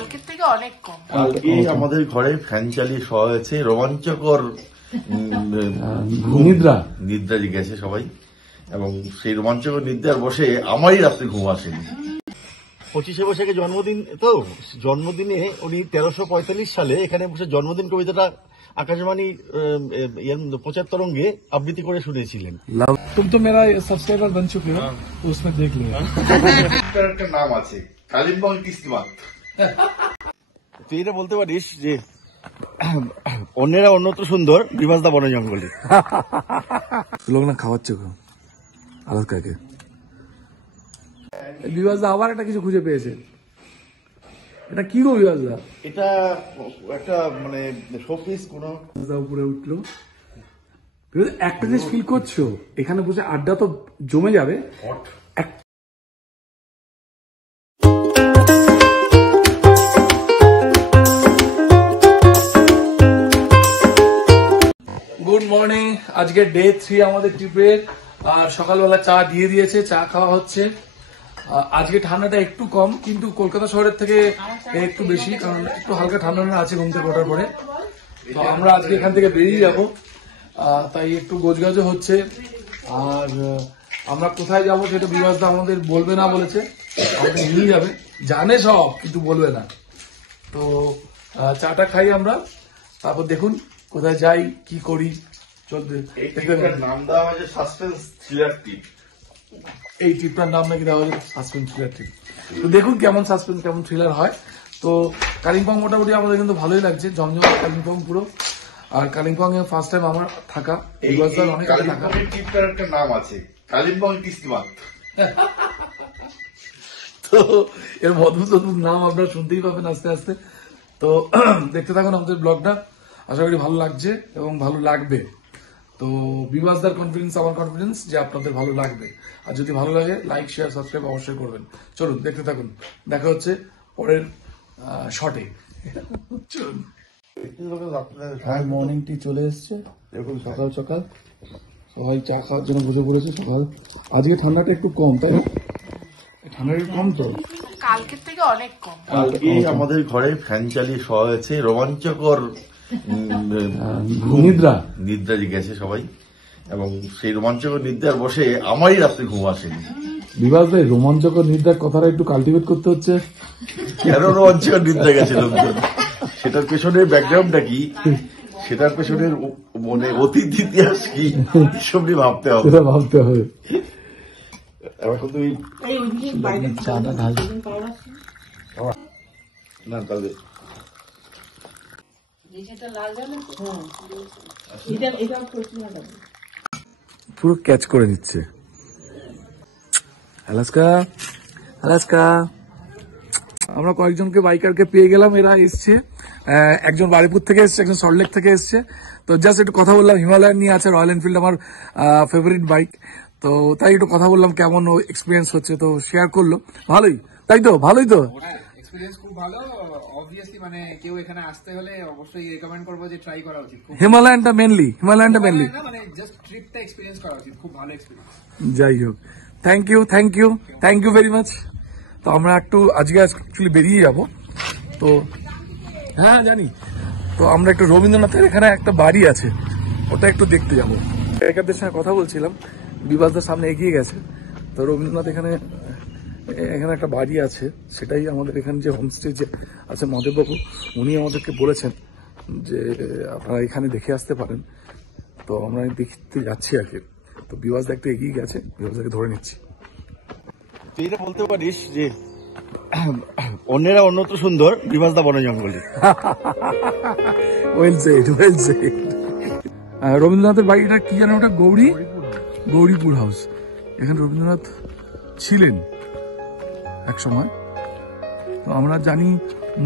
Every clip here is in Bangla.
কালকের থেকে অনেক কম। কালকে আমাদের ঘরে ফ্যান চালিয়ে শোয়া হয়েছে, রোমাঞ্চকর নিদ্রা গেছে সবাই, এবং সেই রোমাঞ্চকর নিদ্রার বসে আমারই রাত্রে ঘুম আসেনি। 25শে বৈশাখে জন্মদিন, তো জন্মদিনে উনি 1345 সালে এখানে বসে জন্মদিন কবিতাটা আকাশবাণী 75 তরঙ্গে আবৃত্তি করে শুনেছিলেন। तुम तो मेरा सब्सक्राइबर बन चुके हो, तो उसमें देख लो। একটা নাম আছে কালিম্পং কিস্তিমাত। তুই এটা বলতে পারিস যে অন্যেরা অন্যত্র সুন্দর, বিভাসদা বনে জঙ্গলে। লোক না খাওয়াচ্ছে আলাদা কাকে বিভাসদা আবার একটা কিছু খুঁজে পেয়েছে। এটা কি গো বিভাসদা? এটা একটা মানে শোপিস কোন উপরে উঠলো। একটা জিনিস ফিল করছো, এখানে বসে আড্ডা তো জমে যাবে। গুড মর্নিং, আজকে ডে 3 আমাদের ট্রিপের। আর সকালবেলা চা দিয়ে দিয়েছে, চা খাওয়া হচ্ছে। আজকে ঠান্ডাটা একটু কম, কিন্তু কলকাতা শহরের থেকে একটু বেশি, কারণ একটু হালকা ঠান্ডা আছে ঘুম থেকে ওঠার পরে। তো আমরা আজকে এখান থেকে বেরিয়ে যাবো, তাই একটু গোছগাছও হচ্ছে। আর আমরা কোথায় যাবো সেটা বিভাসদা আমাদের বলবে না বলেছে, আমাদের নিয়ে যাবে, জানে সব কিন্তু বলবে না। তো চাটা খাই আমরা, তারপর দেখুন কোথায় যাই কি করি চলবে। নাম দেওয়া হয়েছে সাসপেন্স থ্রিলার ট্রিপ। এই ট্রিপটার নাম নাকি দেওয়া হয়েছে সাসপেন্স থ্রিলার ট্রিপ। তো দেখুন কেমন সাসপেন্স কেমন থ্রিলার হয়। তো কালিম্পং মোটামুটি আমাদের কিন্তু ভালোই লাগছে, জমজমাট কালিম্পং পুরো। আর কালিম্পং এ ফার্স্ট টাইম আমার থাকা, অনেক আগে থাকা। ট্রিপটার একটা নাম আছে কালিম্পং কিস্তিমাত। তো এর অদ্ভুত অদ্ভুত নাম আপনারা শুনতেই পাবেন আস্তে আস্তে। তো দেখতে থাকুন আমাদের ব্লগটা, আশা করি ভালো লাগছে এবং ভালো লাগবে। তো বিভাসদার কনফিডেন্স আমার কনফিডেন্স যে আপনাদের ভালো লাগবে। আর যদি ভালো লাগে লাইক শেয়ার সাবস্ক্রাইব অবশ্যই করবেন। চলুন দেখতে থাকুন, দেখা হচ্ছে পরের শটে। চলুন। মর্নিং টি চলে এসছে, দেখুন সকাল সকাল সবাই চা খাওয়ার জন্য বসে পড়েছে। সকাল আজকে ঠান্ডাটা একটু কম, তাই ঠান্ডাটা কম তো কালকের থেকে অনেক কম। কালকে আমাদের ঘরে ফ্যান চালিয়ে শোয়া হয়েছে, রোমাঞ্চকর নিদ্রা গেছে সবাই, এবং সেই রোমাঞ্চকর নিদ্রার বসে আমারই রাত্রে ঘুম আসেনি। বিভাস ভাই, রোমাঞ্চকর নিদ্রার কথাটা একটু কাল্টিভেট করতে হচ্ছে। কেন রোমাঞ্চকর নিদ্রা গেছে লোকজন, সেটার পেছনের ব্যাকগ্রাউন্ডটা কি, সেটার পেছনের মানে অতীত ইতিহাস কি, এসব নিয়ে ভাবতে হবে। এখন তুমি চাটা ঢাল না, তাহলে পুরো ক্যাচ করে নিচ্ছে। আলাস্কা আলাস্কা আমরা কয়েকজনকে বাইকারকে পেয়ে গেলাম, এরা এসছে। একজন বারিপুর থেকে এসছে, একজন সল্টলেক থেকে এসছে। তো জাস্ট একটু কথা বললাম, হিমালয়ান নিয়ে আছে, রয়্যাল এনফিল্ড আমার ফেভারিট বাইক। তো তাই একটু কথা বললাম কেমন এক্সপিরিয়েন্স হচ্ছে, তো শেয়ার করলো। ভালোই, তাই তো? ভালোই তো এক্সপেরিয়েন্স খুব ভালো। অবভিয়াসলি মানে কেউ এখানে আসতে হলে অবশ্যই রেকমেন্ড করবো যে ট্রাই করা উচিত। হিমালয়ানটা মেনলি মানে জাস্ট ট্রিপটা এক্সপেরিয়েন্স করা উচিত, খুব ভালো এক্সপেরিয়েন্স। যাই হোক, থ্যাংক ইউ ভেরি মাচ। তো আমরা একটু আজকে অ্যাকচুয়ালি বেরিয়ে যাব। তো হ্যাঁ জানি, তো আমরা একটু রবীন্দ্রনাথের এখানে একটা বাড়ি আছে, ওটা একটু দেখতে যাবো। একাদের সঙ্গে কথা বলছিলাম, বিভাসদার সামনে এগিয়ে গেছে। তো রবীন্দ্রনাথ এখানে একটা বাড়ি আছে, সেটাই আমাদের এখানে যে হোমস্টে যে আছে মাধববাবু, উনি আমাদেরকে বলেছেন যে আপনারা এখানে দেখে আসতে পারেন। তো আমরা দেখতে যাচ্ছি আর কি। তো বিভাসদা একটু এগিয়ে গেছে, বিভাসদাকে ধরে নিচ্ছি। তুই এটা বলতে পারিস যে অন্যেরা অন্যত্র সুন্দর, বিভাসদা বনে জঙ্গলে। Well said. রবীন্দ্রনাথের বাড়িটা কি জানো, ওটা গৌরীপুর হাউস। এখানে রবীন্দ্রনাথ ছিলেন এক সময়। তো আমরা জানি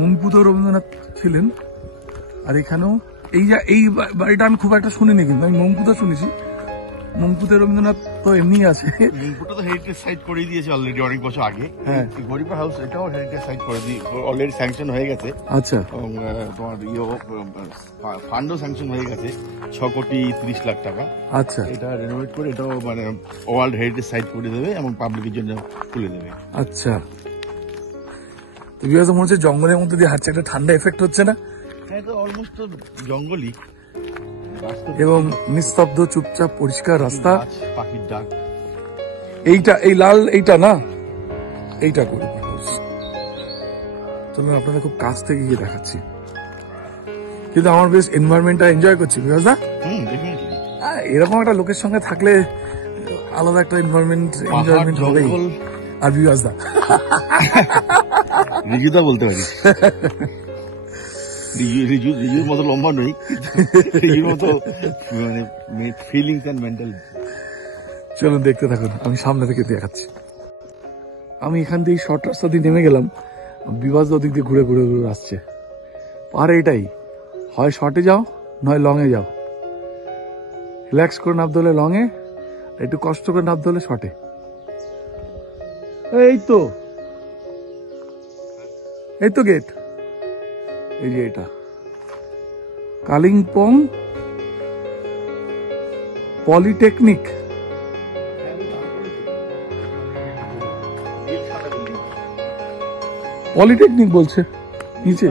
মংপুতেও রবীন্দ্রনাথ ছিলেন। আর এখানেও এই বাড়িটা আমি খুব একটা শুনিনি, কিন্তু আমি মংপুতে শুনেছি। মংপুতে রবীন্দ্রনাথ তো এমনি আছে। মংপুটা তো হেরিটেজ সাইট করে দিয়েছে অলরেডি অনেক বছর আগে। হ্যাঁ, গরিপুর হাউস এটাও হেরিটেজ সাইট করে দিয়ে অলরেডি স্যাংশন হয়ে গেছে। আচ্ছা, এবং তোমার ফান্ডও স্যাংশন হয়ে গেছে 6,30,00,000 টাকা। আচ্ছা, এটা রেনোভেট করে এটাও মানে ওয়ার্ল্ড হেরিটেজ সাইট করে দেবে এবং পাবলিকের জন্য খুলে দেবে। আচ্ছা। তো বিকজ মনে হচ্ছে জঙ্গলের মধ্যে দিয়ে হাঁটছে, একটা ঠান্ডা এফেক্ট হচ্ছে না? হ্যাঁ, তো অলমোস্ট জঙ্গলই, এবং নিস্তব্ধ, চুপচাপ, পরিষ্কার রাস্তা। পাখির ডাক। এইটা, এই লাল এইটা না, এইটা করে চলুন আপনাদের খুব কাছ থেকে গিয়ে দেখাচ্ছি। কিন্তু আমার বেশ এনভায়রনমেন্টটা এনজয় করছি, বিকজ না এরকম একটা লোকের সঙ্গে থাকলে আলাদা একটা এনভায়রনমেন্ট হবেই। আর বিকাশ দা রিজুদা বলতে পারি, রিজুর মতো লম্বা নই, রিজুর মতো মানে ফিলিংস এন্ড মেন্টাল। চলুন দেখতে থাকুন, আমি সামনে থেকে দেখাচ্ছি। আমি এখান দিয়ে শর্ট রাস্তা দিয়ে নেমে গেলাম, বিভাস ওদিক দিয়ে ঘুরে ঘুরে ঘুরে আসছে। আর এটাই, হয় শর্টে যাও নয় লং এ যাও, রিল্যাক্স করে নামতে হলে লং এ, একটু কষ্ট করে নামতে হলে শর্টে। এই তো গেট, এই যে এটা কালিম্পং পলিটেকনিক। পলিটেকনিক বলছে নিচে,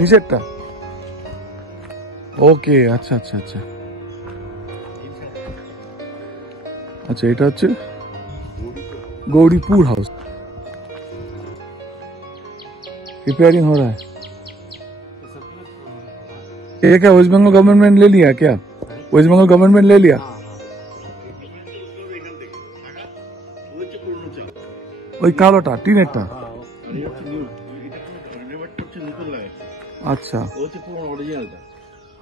নিচেরটা। ওকে, আচ্ছা আচ্ছা আচ্ছা আচ্ছা, এটা হচ্ছে गौरीपुर हाउस। रिपेयरिंग हो रहा है। ये क्या वेस्ट बंगाल गवर्नमेंट ले लिया क्या? वेस्ट बंगाल गवर्नमेंट ले लिया? ওই কালোটা টিনেরটা। আচ্ছা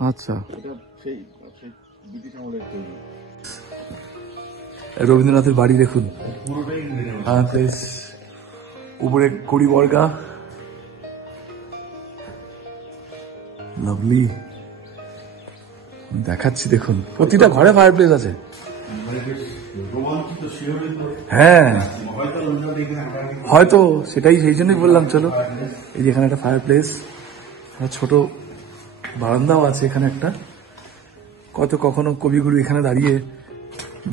আচ্ছা, রবীন্দ্রনাথের বাড়ি দেখুন, উপরে কড়ি বর্গা, লাভলি। দেখাচ্ছি দেখুন, প্রতিটা ঘরে ফায়ার প্লেস আছে। হ্যাঁ হয়তো সেটাই, সেই জন্যই বললাম চলো। এই যে এখানে একটা ফায়ার প্লেস, ছোট বারান্দাও আছে এখানে একটা। কত কখনো কবিগুরু এখানে দাঁড়িয়ে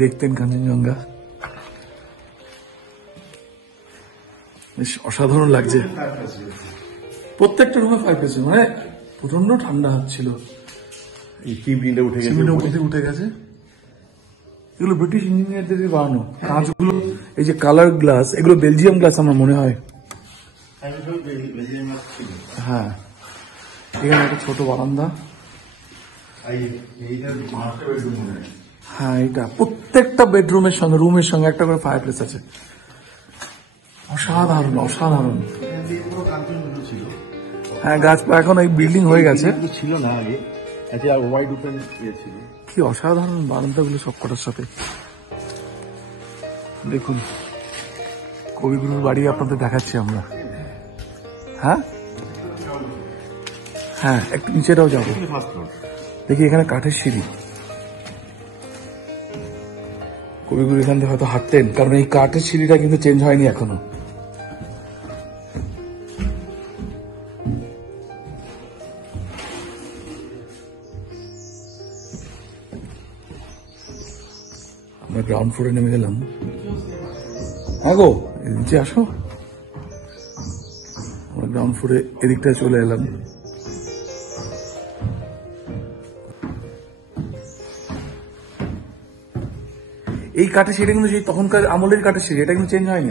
দেখতেন কাঞ্চনজঙ্ঘা। বেশ অসাধারণ লাগছে। প্রত্যেকটা রুমে ফায়ার প্লেস, মানে প্রচন্ড ঠান্ডা হচ্ছিল। উঠে গেছে। এগুলো ব্রিটিশ ইঞ্জিনিয়ারদের বানানো কাঁচগুলো। এই যে কালার গ্লাস, এগুলো বেলজিয়াম গ্লাস আমার মনে হয়। হ্যাঁ, এখানে একটা ছোট বারান্দা। হ্যাঁ, এটা প্রত্যেকটা বেডরুমের সঙ্গে, রুমের সঙ্গে একটা করে ফায়ার প্লেস আছে। অসাধারণ অসাধারণ। হ্যাঁ, গাছপালা এখন এই বিল্ডিং হয়ে গেছে, ছিল না আগে। ওয়াইড ওপেন ছিল। কি অসাধারণ বারান্দাগুলো সব কটার সাথে। দেখুন কবিগুরুর বাড়ি আপনাদের দেখাচ্ছি আমরা। হ্যাঁ হ্যাঁ, একটু নিচেটাও যাবো। দেখি এখানে কাঠের সিঁড়ি। কবিগুরু এখান থেকে হয়তো হাঁটতেন, কারণ এই কাঠের সিঁড়িটা কিন্তু চেঞ্জ হয়নি এখনো। আমরা গ্রাউন্ড ফ্লোরে নেমে গেলাম। হ্যাঁ গো, নিচে আসো। আমরা গ্রাউন্ড ফ্লোরে এদিকটায় চলে এলাম। এই কাঠের সিঁড়ি কিন্তু সেই তখনকার আমলের কাঠের সিঁড়ি, এটা কিন্তু চেঞ্জ হয়নি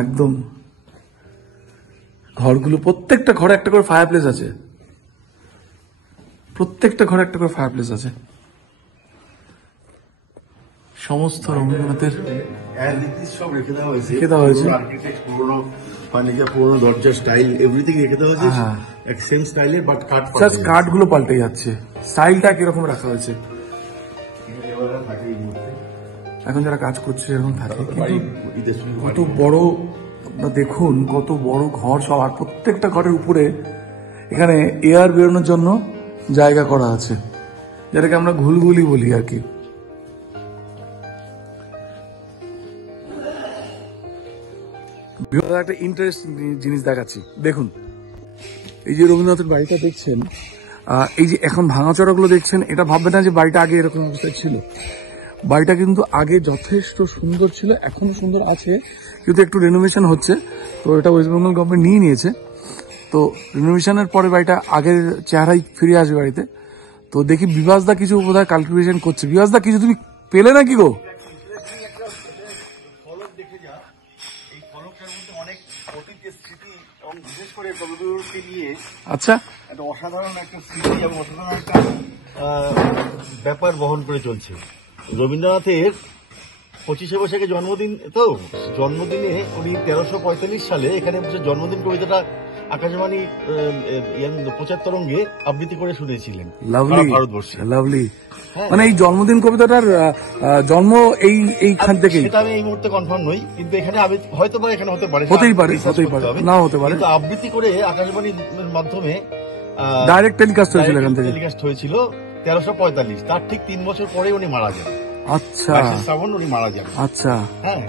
একদম। ঘরগুলো, প্রত্যেকটা ঘরে একটা করে ফায়ার প্লেস আছে। প্রত্যেকটা ঘরে একটা করে ফায়ার প্লেস আছে। সমস্ত রবীন্দ্রনাথের সব রেখে দেওয়া হয়েছে। পুরোনো দরজার স্টাইল, এভরিথিং রেখে দেওয়া হয়েছে। এক সেম স্টাইলের, বাট কাঠগুলো পাল্টে যাচ্ছে, স্টাইলটা কিরকম রাখা হয়েছে। এখন যারা কাজ করছে এরকম থাকে। কত বড়, আপনারা দেখুন কত বড় ঘর সব। আর প্রত্যেকটা ঘরের উপরে এখানে এয়ার বেরোনোর জন্য জায়গা করা আছে, যেটাকে আমরা ঘুলঘুলি বলি আর কি। একটা ইন্টারেস্টিং জিনিস দেখাচ্ছি, দেখুন। এই যে রবীন্দ্রনাথের বাড়িটা দেখছেন, এই যে এখন ভাঙাচোরা গুলো দেখছেন, এটা ভাববে না যে বাড়িটা আগে এরকম অবস্থায় ছিল। বাড়িটা কিন্তু আগে যথেষ্ট সুন্দর ছিল, এখনো সুন্দর আছে, কিন্তু একটু রেনোভেশন হচ্ছে। তো এটা ওয়েস্ট বেঙ্গল গভর্নমেন্ট নিয়ে নিয়েছে, তো রেনোভেশনের পরে বাড়িটা আগের চেহারাই ফিরে আসবে বাড়িতে। তো দেখি বিভাসদা কিছু বোধহয় ক্যালকুলেশন করছে। বিভাসদা কিছু তুমি পেলে নাকি গো? ফলক দেখে যা, এই ফলকটার মধ্যে অনেক অতীতের স্মৃতি এবং বিশেষ করে রবীন্দ্রনাথকে নিয়ে আচ্ছা, একটা অসাধারণ একটা স্মৃতি এবং অসাধারণ একটা ব্যাপার বহন করে চলছে। রবীন্দ্রনাথের 25শে বৈশাখে জন্মদিন, তো জন্মদিনে উনি 1345 সালে এখানে বসে জন্মদিন কবিতাটা আকাশবাণী 75 তরঙ্গে আবৃত্তি করে শুনেছিলেন লাভলি ভারতবর্ষে। লাভলি। মানে এই জন্মদিন কবিতাটার জন্ম এইখান থেকেই। সেটা আমি এই মুহূর্তে কনফার্ম নই, কিন্তু এখানে হয়তো বা এখানে হতে পারে, হতেই পারে, নাও হতে পারে। কিন্তু আবৃত্তি করে আকাশবাণীর মাধ্যমে ডাইরেক্ট টেলিকাস্ট হয়েছিল এখান থেকে, টেলিকাস্ট হয়েছিল 1345। তার ঠিক 3 বছর পরে উনি মারা যান। আচ্ছা, 22 শ্রাবণ উনি মারা যান। আচ্ছা, হ্যাঁ,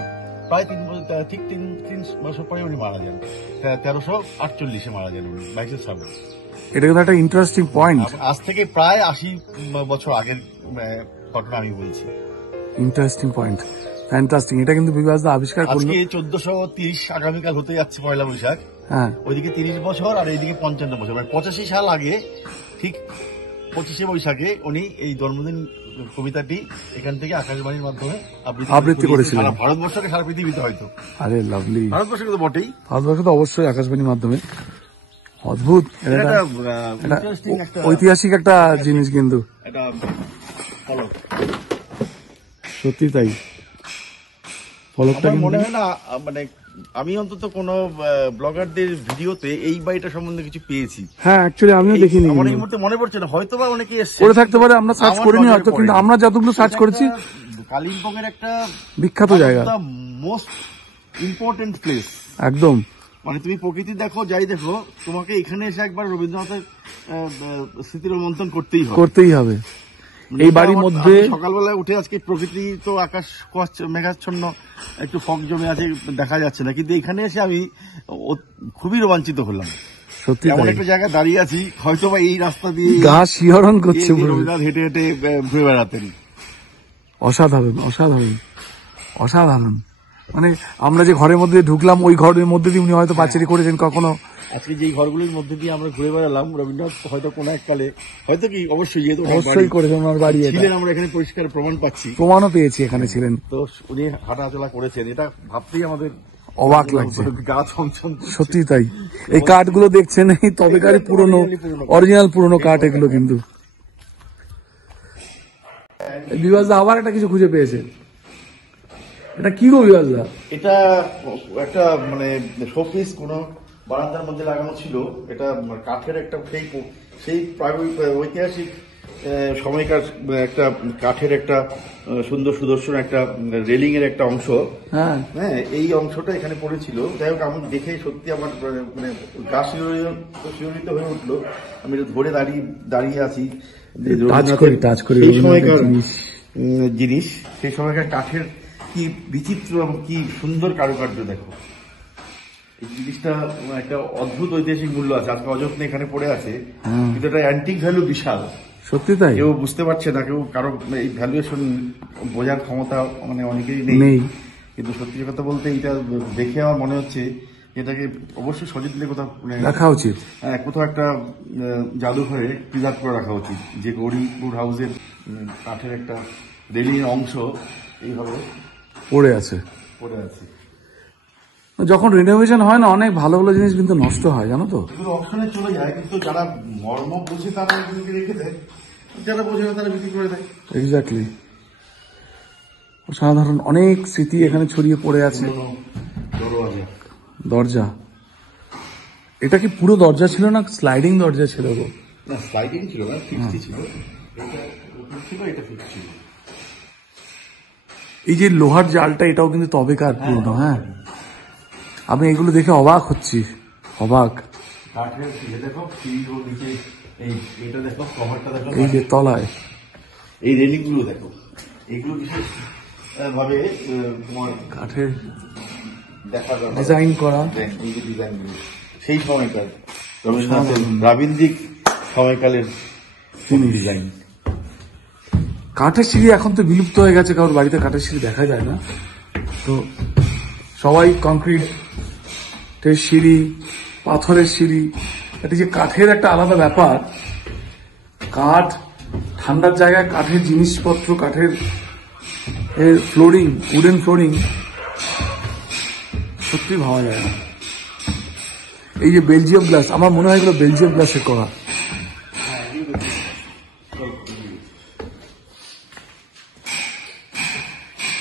প্রায় 3 বছর, ঠিক 3 বছর পরে উনি মারা যান। 1348 মারা যান উনি 22 শ্রাবণ। এটা কিন্তু একটা ইন্টারেস্টিং পয়েন্ট। আজ থেকে প্রায় 80 বছর আগের ঘটনা আমি বলছি। Interesting point, fantastic. এটা কিন্তু বিভাসদা আবিষ্কার করলো। আজকে 1430, আগামীকাল হতে যাচ্ছে পয়লা বৈশাখ। হ্যাঁ, ওইদিকে 30 বছর আর এইদিকে 55 বছর, মানে 85 সাল আগে ঠিক 25শে বৈশাখে উনি এই জন্মদিন কবিতাটি এখান থেকে আকাশবাণীর মাধ্যমে আবৃত্তি করেছিলেন। সারা ভারতবর্ষকে, সারা পৃথিবীতে হয়তো। আরে লাভলি, ভারতবর্ষকে তো বটেই, ভারতবর্ষ তো অবশ্যই আকাশবাণীর মাধ্যমে। অদ্ভুত, ঐতিহাসিক একটা জিনিস কিন্তু, এটা ফলক। সত্যি তাই। ফলকটা আমার মনে হয় না, মানে আমি অন্তত কোনো ব্লগারদের ভিডিওতে এই বাড়িটা সম্বন্ধে কিছু পেয়েছি। হ্যাঁ, অ্যাকচুয়ালি আমিও দেখিনি, আমার এই মুহূর্তে মনে পড়ছে না, হয়তো বা অনেকে এসেছে করে থাকতে পারে, আমরা সার্চ করিনি হয়তো, কিন্তু আমরা যতগুলো সার্চ করেছি কালিম্পং এর একটা বিখ্যাত জায়গা, মোস্ট ইম্পর্টেন্ট প্লেস একদম। মানে তুমি প্রকৃতি দেখো, যাই দেখো, তোমাকে এখানে এসে একবার রবীন্দ্রনাথের স্মৃতির মন্থন করতেই হবে। এই বাড়ির মধ্যে সকালবেলায় উঠে আজকে প্রকৃতি তো আকাশ মেঘাচ্ছন্ন, একটু ফগ জমে আছে, দেখা যাচ্ছে না, কিন্তু এখানে এসে আমি খুবই রোমাঞ্চিত হলাম। সত্যি এমন একটা জায়গায় দাঁড়িয়ে আছি, হয়তো বা এই রাস্তা দিয়ে গা শিহরণ করছে, রবীন্দ্রনাথ হেঁটে হেঁটে ঘুরে বেড়াতেন। অসাধারণ, অসাধারণ, অসাধারণ। মানে আমরা যে ঘরের মধ্যে ঢুকলাম, ওই ঘরের মধ্যে দিয়ে উনি হয়তো পাঁচিরি করেছেন কখনো। আজকে যে ঘরগুলির মধ্যে দিয়ে আমরা ঘুরে বেড়ালাম, রবীন্দ্রনাথ হয়তো কোনো এককালে, হয়তো কি অবশ্যই, যেহেতু অবশ্যই করেছেন ওনার বাড়ি, ছিলেন, আমরা এখানে পরিষ্কার প্রমাণ পাচ্ছি, প্রমাণও পেয়েছি এখানে ছিলেন, তো উনি হাঁটাচলা করেছেন, এটা ভাবতেই আমাদের অবাক লাগছে, গা ছমছম। সত্যি তাই। এই কাঠগুলো দেখছেন, এই তবেকারই পুরনো, অরিজিনাল পুরনো কাঠ এগুলো কিন্তু। বিভাসদা আবার একটা কিছু খুঁজে পেয়েছে, এটা কি গো বিভাসদা? এটা একটা মানে শোপিস কোন বারান্দার মধ্যে লাগানো ছিল, এটা কাঠের একটা সেই ঐতিহাসিক সময়কার একটা কাঠের একটা সুন্দর সুদর্শন একটা রেলিং এর একটা অংশ। হ্যাঁ, এই অংশটা এখানে পড়েছিল। যাই হোক, আমি দেখে সত্যি আমার মানে গা শিহরিত হয়ে উঠলো। আমি ধরে দাঁড়িয়ে আছি, সেই সময়কার জিনিস, সেই সময়কার কাঠের কি বিচিত্র এবং কি সুন্দর কারুকার্য দেখো। এই জিনিসটা একটা অদ্ভুত ঐতিহাসিক মূল্য আছে, আজকে অযত্নে এখানে পড়ে আছে, কিন্তু এটা অ্যান্টিক ভ্যালু বিশাল। সত্যি তাই, কেউ বুঝতে পারছে না, কেউ কারো এই ভ্যালুয়েশন বোঝার ক্ষমতা মানে অনেকেই নেই। কিন্তু সত্যি কথা বলতে এইটা দেখে আমার মনে হচ্ছে এটাকে অবশ্যই সযত্নে কোথাও রাখা উচিত, কোথাও একটা জাদুঘরে প্রিজার্ভ করে রাখা উচিত। যে গৌরীপুর হাউসের কাঠের একটা রেলিং অংশ এইভাবে পড়ে আছে। যখন রিনোভেশন হয় না, অনেক ভালো ভালো জিনিস কিন্তু নষ্ট হয়, জানো তো, অপশনে চলে যায়, কিন্তু যারা মর্ম বোঝে তারা এগুলোকে রেখে দেয়, যারা বোঝে না তারা বিক্রি করে দেয়। এক্স্যাক্টলি। সাধারণ অনেক স্মৃতি এখানে ছড়িয়ে পড়ে আছে। দরজা, এটা কি পুরো দরজা ছিল না স্লাইডিং দরজা ছিল গো? না, স্লাইডিং ছিল না, ফিক্সড ছিল। এটা ফিক্সড ছিল। এই যে লোহার জালটা, এটাও কিন্তু তবেকার পুরনো। হ্যাঁ, আমি এগুলো দেখে অবাক হচ্ছি, অবাক। এই যে তলায় এই রেলিং গুলো দেখো, এইগুলো বিশেষ ভাবে তোমার কাঠের দেখা ডিজাইন করা, এই যে ডিজাইন গুলো সেই সময়কার রবীন্দ্রনাথের রাবীন্দ্রিক সময়কালের ডিজাইন। কাঠের সিঁড়ি এখন তো বিলুপ্ত হয়ে গেছে, কারোর বাড়িতে কাঠের সিঁড়ি দেখা যায় না। তো সবাই কংক্রিটের সিঁড়ি, পাথরের সিঁড়ি। এটা যে কাঠের একটা আলাদা ব্যাপার, কাঠ ঠান্ডার জায়গায় কাঠের জিনিসপত্র, কাঠের ফ্লোরিং, উডেন ফ্লোরিং সত্যি ভাবা যায় না। এই যে বেলজিয়াম গ্লাস, আমার মনে হয় এগুলো বেলজিয়াম গ্লাসে করা।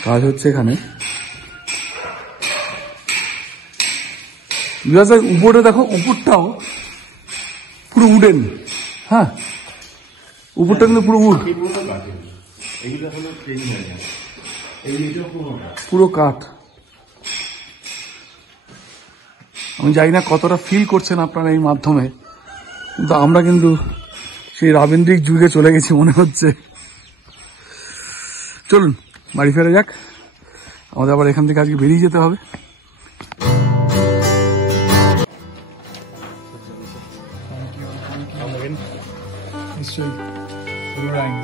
কাজ হচ্ছে এখানে। উপরে দেখো, উপরটাও পুরো উডেন। হ্যাঁ, উপরটা কিন্তু পুরো উড, পুরো কাঠ। আমি জানি না কতটা ফিল করছেন আপনারা এই মাধ্যমে, কিন্তু আমরা কিন্তু সেই রাবীন্দ্রিক যুগে চলে গেছি মনে হচ্ছে। চলুন বাড়ি ফেরা যাক, আমাদের আবার এখান থেকে আজকে বেরিয়ে যেতে হবে। जरूर आएंगे।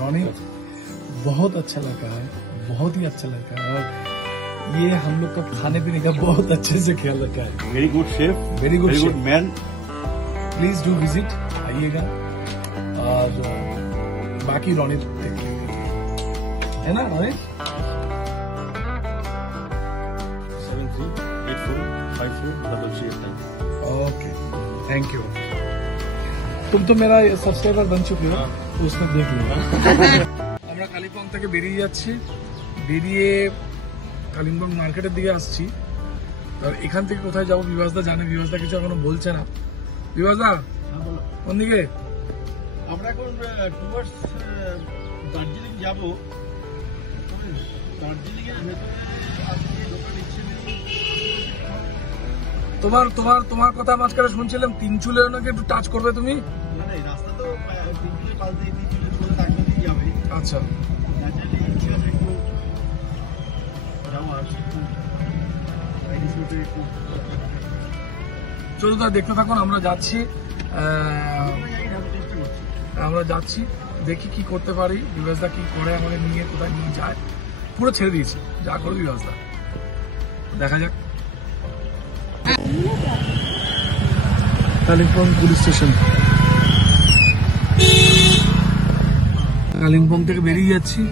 रॉनी, बहुत अच्छा लड़का है, बहुत ही अच्छा लड़का है, और ये हम लोग का खाने पीने का बहुत अच्छे से ख्याल रखा है। Very good chef, very good man. Please do visit, आइएगा। और बाकी रॉनी है ना रॉनी? 73845433। Okay, thank you. तुम तो मेरा सब्सक्राइबर बन चुके हो, तो उसमें देख लो। আমরা কালিম্পং থেকে বেরিয়ে যাচ্ছি, বেরিয়ে কালিম্পং মার্কেটের দিকে আসছি। তো এখান থেকে কোথায় যাবো বিভাসদা জানে, বিভাসদা কিছু এখনো বলছে না। বিভাসদা কোন দিকে? আমরা এখন টুয়ার্ডস দার্জিলিং যাব। দার্জিলিং এর ভেতরে আজকে দোকান ইচ্ছে নেই। তোমার কথা মাঝখানে শুনছিলাম তিনচুলের নাকি একটু টাচ করবে তুমি। না, এই রাস্তা তো তিনচুলে পাশ দিয়ে তিনচুলে ছোট টাকা দিয়ে যাবে। আচ্ছা, দার্জিলিং ইচ্ছে আছে একটু যাওয়ার, একটু চলো তা দেখতে থাকুন। আমরা যাচ্ছি, দেখি কি করতে পারি, বিভাসদা কি করে, আমাদের নিয়ে কোথায় নিয়ে যায়। পুরো ছেড়ে দিয়েছি, যা করবে বিভাসদা, দেখা যাক। কালিম্পং পুলিশ স্টেশন, কালিম্পং থেকে বেরিয়ে যাচ্ছি।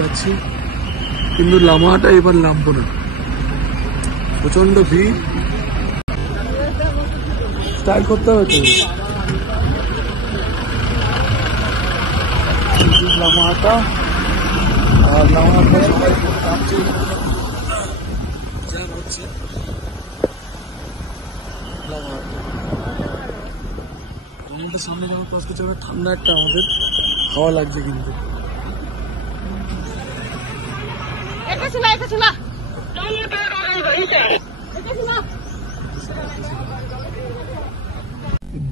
যাচ্ছি, কিন্তু লামাটা এবার নামবো না, প্রচন্ড ভিড়, স্টাইল করতে হবে তো। লামাটা আর লামাটা সবাই কাঁপছে, জ্যাম হচ্ছে। আমাদের সামনে যেমন পাশ করছে, ঠান্ডা একটা আমাদের হাওয়া লাগছে, কিন্তু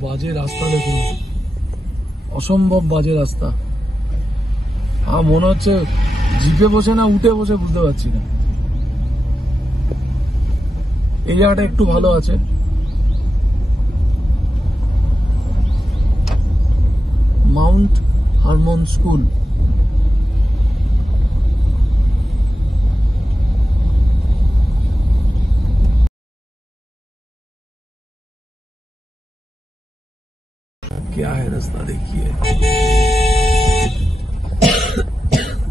বাজে রাস্তা দেখুন, অসম্ভব বাজে রাস্তা। মনে হচ্ছে জিপে বসে না উঠে বসে, বুঝতে পারছি না। এই জায়গাটা একটু ভালো আছে। Mount hormone school. क्या है रास्ता देखिए,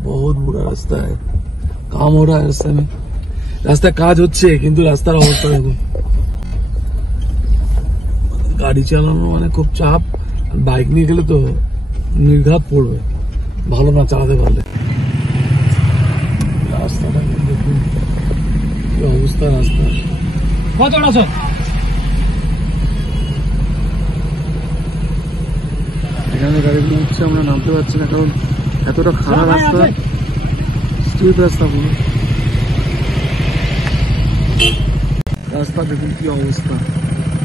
बहुत बुरा रास्ता है, काम हो रहा है रास्ते में, রাস্তা কাজ হচ্ছে কিন্তু রাস্তার অবস্থা দেখুন। গাড়ি চালানো মানে খুব চাপ, বাইক নিয়ে গেলে তো নির্ঘাত পড়বে ভালো না চালাতে পারলে। রাস্তাটা দেখুন কি অবস্থা রাস্তা। এখানে গাড়িগুলো উঠছে, আমরা নামতে পারছি না কারণ এতটা খারাপ রাস্তা, স্ট্রিট রাস্তা পুরো। রাস্তা দেখুন কি অবস্থা,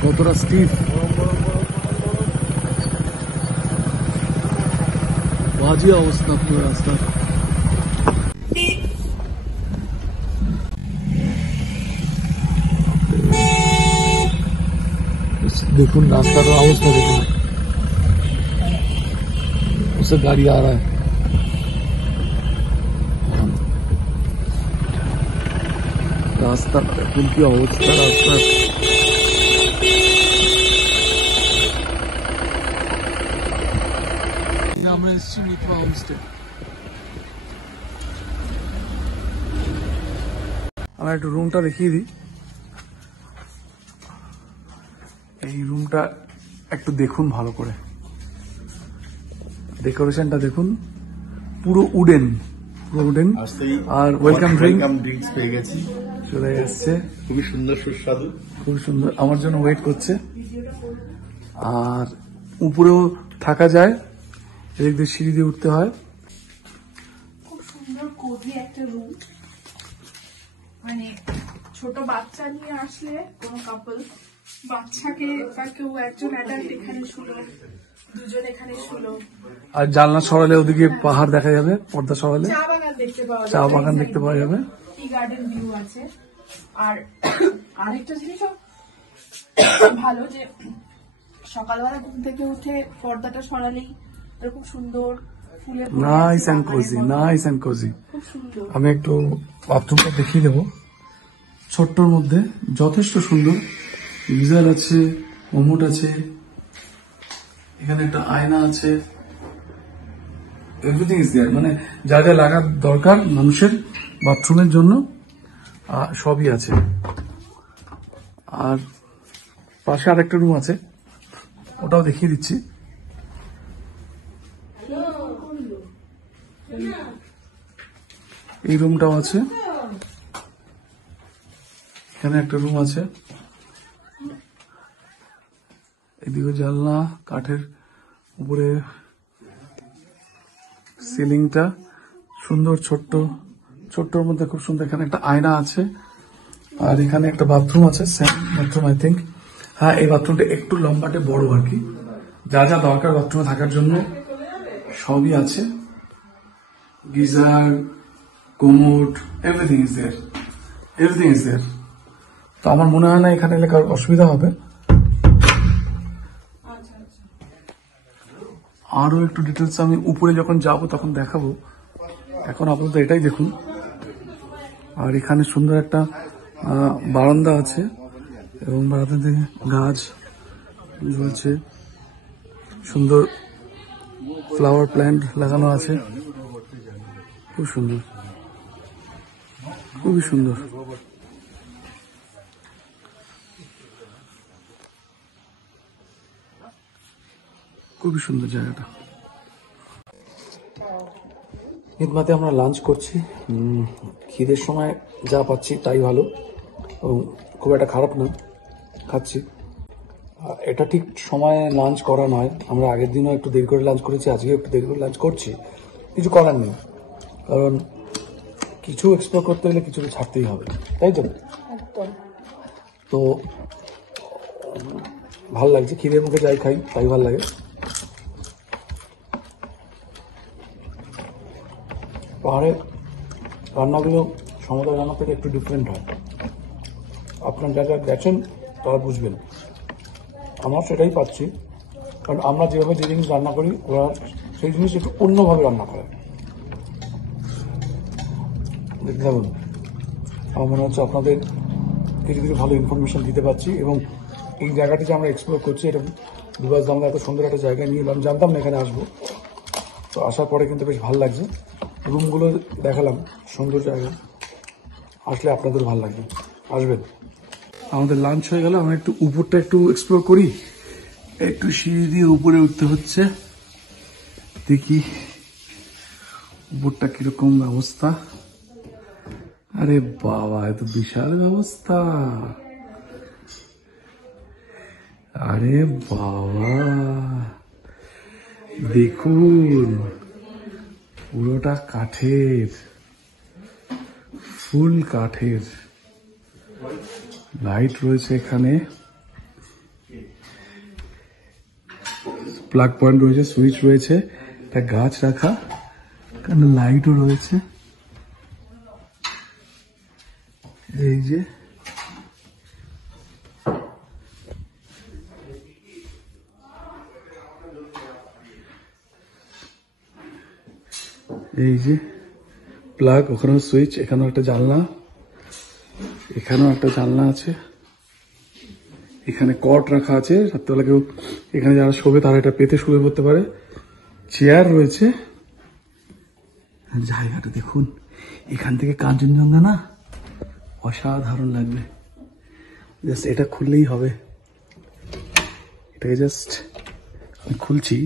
কতটা স্টিফ, বাজে অবস্থা পুরো রাস্তা। দেখুন রাস্তার অবস্থা দেখুন, उससे गाड़ी आ रहा है। रास्ता देखুন কি অবস্থা রাস্তা। আমরা এসেছি মিত্রা হোমস্টে। আমরা একটু রুমটা দেখিয়ে দিই। এই রুমটা একটু দেখুন ভালো করে, ডেকোরেশনটা দেখুন, পুরো উডেন, আর ওয়েলকাম ড্রিঙ্কস পেয়ে গেছি, চলে এসছে, খুবই সুন্দর সুস্বাদু, খুব সুন্দর, আমার জন্য ওয়েট করছে। আর উপরেও থাকা যায়, এদিক দিয়ে সিঁড়ি দিয়ে উঠতে হয়। খুব সুন্দর কোজি একটা রুম, মানে ছোট বাচ্চা নিয়ে আসলে কোনো কাপল বাচ্চাকে বা কেউ একজন অ্যাডাল্ট এখানে শুলো, দুজন এখানে শুলো। আর জানলা সরালে ওদিকে পাহাড় দেখা যাবে, পর্দা সরালে চা বাগান দেখতে পাওয়া যাবে, চা বাগান দেখতে পাওয়া যাবে, টি গার্ডেন ভিউ আছে। আর আরেকটা জিনিসও ভালো যে সকালবেলা ঘুম থেকে উঠে পর্দাটা সরালেই এরকম সুন্দর ফুলের nice and cosy, nice and cosy. খুব সুন্দর। আমি একটু বাথরুমটা দেখিয়ে দেবো, ছোট্টর মধ্যে যথেষ্ট সুন্দর, গিজার আছে, কোমোড আছে, এখানে একটা আয়না আছে, এভরিথিং ইজ দেয়ার, মানে যা যা লাগার দরকার মানুষের বাথরুমের জন্য সবই আছে। আর পাশে আরেকটা রুম আছে, ওটাও দেখিয়ে দিচ্ছি। এই রুমটাও আছে, এখানে একটা রুম আছে, এদিকে জানলা, কাঠের উপরে সিলিংটা সুন্দর, ছোট্টর মধ্যে খুব সুন্দর। এখানে একটা আয়না আছে, আর এখানে একটা বাথরুম আছে, বাথরুম আই থিঙ্ক। হ্যাঁ, এই বাথরুমটা একটু লম্বাটে বড় আর কি, যা যা দরকার বাথরুমে থাকার জন্য সবই আছে, geyser, commode, everything is there, everything is there. তো আমার মনে হয় না এখানে এলে কারোর অসুবিধা হবে। আরো একটু ডিটেলস আমি উপরে যখন যাব তখন দেখাবো, এখন আপাতত এটাই দেখুন। আর এখানে সুন্দর একটা বারান্দা আছে, এবং বারান্দাতে গাছ ঝুলছে, সুন্দর ফ্লাওয়ার প্ল্যান্ট লাগানো আছে, খুব সুন্দর, খুবই সুন্দর। খুবই সুন্দর জায়গাটা। ঈদমাতে আমরা লাঞ্চ করছি, খিদের সময় যা পাচ্ছি তাই ভালো, এবং খুব একটা খারাপ না, খাচ্ছি। এটা ঠিক সময়ে লাঞ্চ করা নয়, আমরা আগের দিনও একটু দেরি করে লাঞ্চ করেছি, আজকে একটু দেরি করে লাঞ্চ করছি, কিছু করার নেই, কারণ কিছু এক্সপ্লোর করতে গেলে কিছু ছাড়তেই হবে, তাই তো? তো ভাল লাগছে, খিদের মুখে যাই খাই তাই ভাল লাগে। পাহাড়ে রান্নাগুলো সমুদ্র রান্না থেকে একটু ডিফারেন্ট হয়, আপনার যারা গেছেন তারা বুঝবেন। আমরা সেটাই পাচ্ছি, কারণ আমরা যেভাবে যে জিনিস রান্না করি ওরা সেই জিনিস একটু অন্যভাবে রান্না করে। দেখুন, আমার মনে হচ্ছে আপনাদের কিছু কিছু ভালো ইনফরমেশন দিতে পারছি, এবং এই জায়গাটি যে আমরা এক্সপ্লোর করছি এটা বিকজ আমরা এত সুন্দর একটা জায়গায় নিয়ে এলাম, জানতাম না এখানে আসবো, তো আসার পরে কিন্তু বেশ ভালো লাগছে। রুমগুলো দেখালাম, সুন্দর জায়গা, আসলে আপনাদের ভালো লাগবে, আসবেন। আমাদের লাঞ্চ হয়ে গেল, আমরা একটু উপরটা একটু এক্সপ্লোর করি। একটু সিঁড়ি দিয়ে উপরে উঠতে হচ্ছে, দেখি উপরটা কিরকম ব্যবস্থা। আরে বাবা, এত বিশাল ব্যবস্থা! আরে বাবা দেখুন, পুরোটা কাঠের, ফুল কাঠের। লাইট রয়েছে এখানে, প্লাগ পয়েন্ট রয়েছে, সুইচ রয়েছে, একটা গাছ রাখা, এখানে লাইটও রয়েছে। এই যে প্লাগ, ওখানেও সুইচ, এখানেও একটা জানলা, এখানেও একটা জানলা আছে, এখানে কট রাখা আছে, রাত্রেবেলা কেউ এখানে যারা শোবে তারা এটা পেতে শুয়ে পড়তে পারে। চেয়ার রয়েছে, জায়গাটা দেখুন, এখান থেকে কাঞ্চনজঙ্ঘা না অসাধারণ লাগবে। জাস্ট এটা খুললেই হবে, এটাকে জাস্ট আমি খুলছি,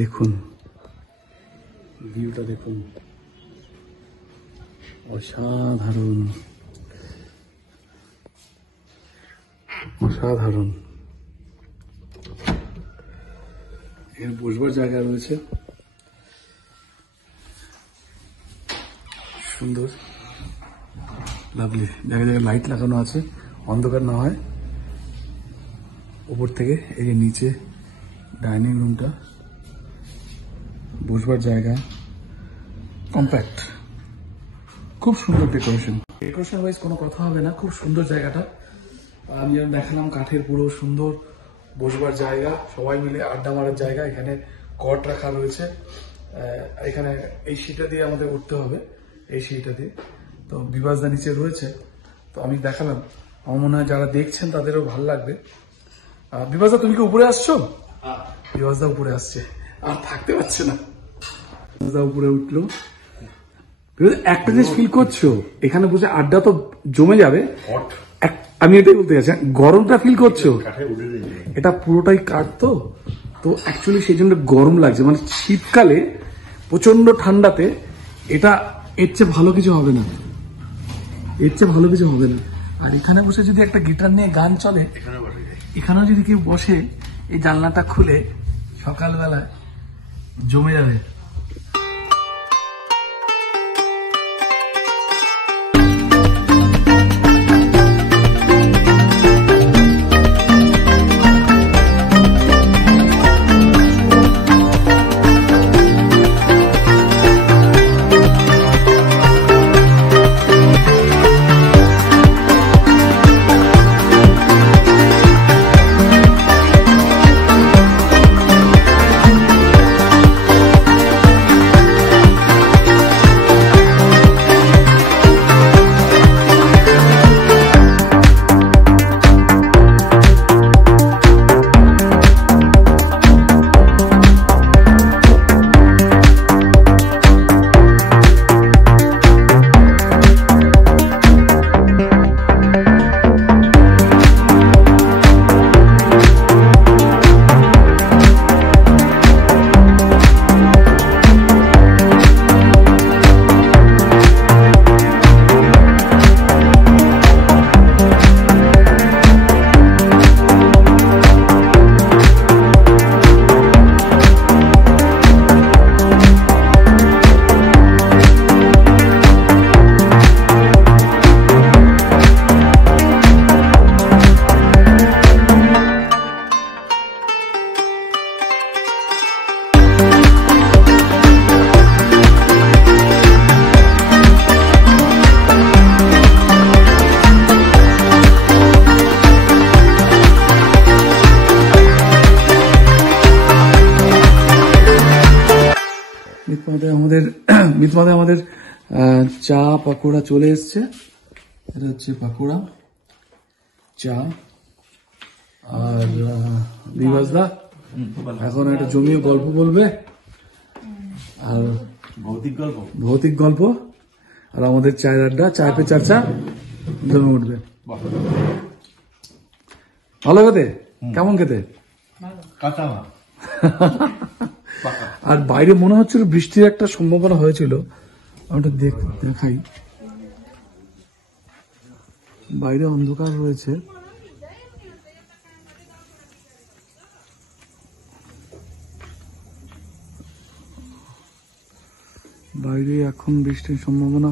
দেখুন ভিউটা দেখুন, অসাধারণ অসাধারণ। এখানে বসবার জায়গা রয়েছে, সুন্দর লাভলি। জায়গায় জায়গায় লাইট লাগানো আছে, অন্ধকার না হয়। উপর থেকে এই যে নিচে ডাইনিং রুমটা, বসবার জায়গা, কম্প্যাক্ট, খুব সুন্দর ডেকোরেশন। ডেকোরেশন ওয়াইজ কোনো কথা হবে না, খুব সুন্দর জায়গাটা। আমি যেমন দেখালাম, কাঠের পুরো সুন্দর বসবার জায়গা, সবাই মিলে আড্ডা মারার জায়গা। এখানে কট রাখা রয়েছে, এখানে এই সিঁড়িটা দিয়ে আমাদের উঠতে হবে, এই সিঁড়িটা দিয়ে। তো বিভাসদা নিচে রয়েছে, তো আমি দেখালাম, আমার মনে হয় যারা দেখছেন তাদেরও ভালো লাগবে। বিভাসদা, তুমি কি উপরে আসছো? বিভাসদা উপরে আসছে, আর থাকতে পারছে না। বিভাসদা উপরে উঠলো, একটা জিনিস ফিল করছো, এখানে বসে আড্ডা তো জমে যাবে। আমি এটাই বলতে চাচ্ছি, গরমটা ফিল করছো? এটা পুরোটাই কাঠ তো, তো অ্যাকচুয়ালি সেই জন্য গরম লাগছে। মানে শীতকালে প্রচন্ড ঠান্ডাতে এটা এর চেয়ে ভালো কিছু হবে না, এর চেয়ে ভালো কিছু হবে না। আর এখানে বসে যদি একটা গিটার নিয়ে গান চলে, এখানেও যদি কেউ বসে, এই জানলাটা খুলে সকালবেলায় জমে যাবে। আমাদের মিতমাদে আমাদের চা পাকোড়া চলে এসছে। এটা হচ্ছে পাকোড়া, চা, আর বিভাসদা এখন একটা জমিয়ে গল্প বলবে, আর ভৌতিক গল্প, আর আমাদের চায়ের আড্ডা, চায় পে চর্চা জমে উঠবে। ভালো খেতে? কেমন খেতে? আর বাইরে মনে হচ্ছিল বৃষ্টির একটা সম্ভাবনা হয়েছিল, ওটা দেখাই, বাইরে অন্ধকার রয়েছে। বাইরে এখন বৃষ্টির সম্ভাবনা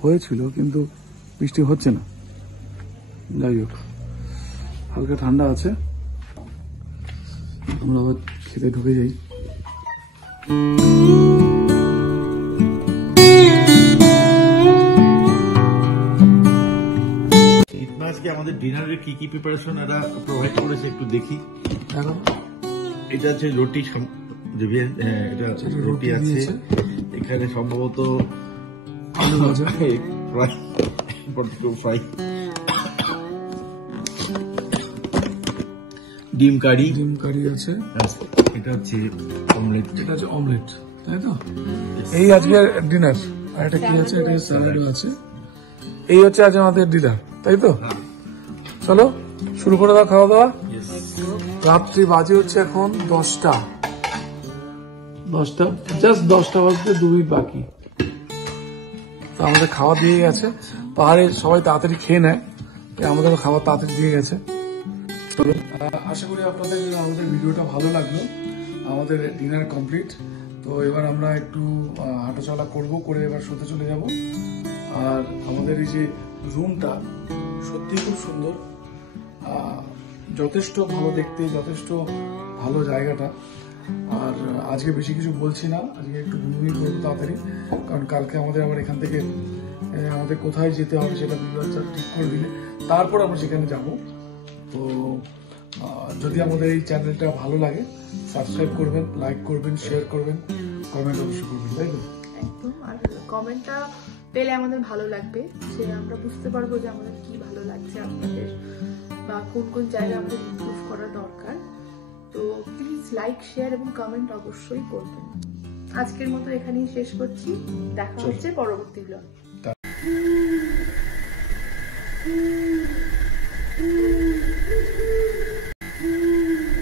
হয়েছিল কিন্তু বৃষ্টি হচ্ছে না। যাই হোক, হালকা ঠান্ডা আছে। আমরা আবার খেতে ঢুকে যাই। আজকে আমাদের ডিনারের কি কি প্রিপারেশন এরা প্রোভাইড করেছে একটু দেখি। এটা আছে রুটি, এটা রুটি আছে, এখানে সম্ভবত আলু ভাজা, ফ্রাই, ডিম কারি আছে, এটা হচ্ছে অমলেট, এটা হচ্ছে অমলেট, তাই তো? এই আজকে ডিনার। আর এটা কি আছে? এটা স্যালাডও আছে। এই হচ্ছে আজ আমাদের ডিনার, তাই তো? চলো শুরু করে দাও খাওয়া দাওয়া। রাত্রি বাজে হচ্ছে এখন 10টা, জাস্ট 10টা বাজতে 2 মিনিট বাকি। তো আমাদের খাওয়া দিয়ে গেছে, পাহাড়ে সবাই তাড়াতাড়ি খেয়ে নেয়, আমাদের খাবার তাড়াতাড়ি দিয়ে গেছে। আশা করি আপনাদের আমাদের ভিডিওটা ভালো লাগলো। আমাদের ডিনার কমপ্লিট। তো এবার আমরা একটু হাঁটাচলা করে এবার শুতে চলে যাব। আর আমাদের এই যে রুমটা সত্যি খুব সুন্দর, যথেষ্ট ভালো দেখতে, যথেষ্ট ভালো জায়গাটা। আর আজকে বেশি কিছু বলছি না, আজকে একটু ঘুমিয়ে পড়বো তাড়াতাড়ি, কারণ কালকে আমাদের আবার এখান থেকে আমাদের কোথায় যেতে হবে সেটা বিভাগ ঠিক করে দিলে তারপর আমরা সেখানে যাব। তো যদি আমাদের এই চ্যানেলটা ভালো লাগে সাবস্ক্রাইব করবেন, লাইক করবেন, শেয়ার করবেন, কমেন্ট অবশ্যই করবেন, তাই তো? একদম। আর কমেন্টটা পেলে আমাদের ভালো লাগবে, যে আমরা বুঝতে পারবো যে আমাদের কি ভালো লাগছে আপনাদের, বা কোন কোন জায়গায় আমাদের ইমপ্রুভ করা দরকার। তো প্লিজ লাইক, শেয়ার এবং কমেন্ট অবশ্যই করবেন। আজকের মতো এখানেই শেষ করছি, দেখা হচ্ছে পরবর্তী ব্লগে।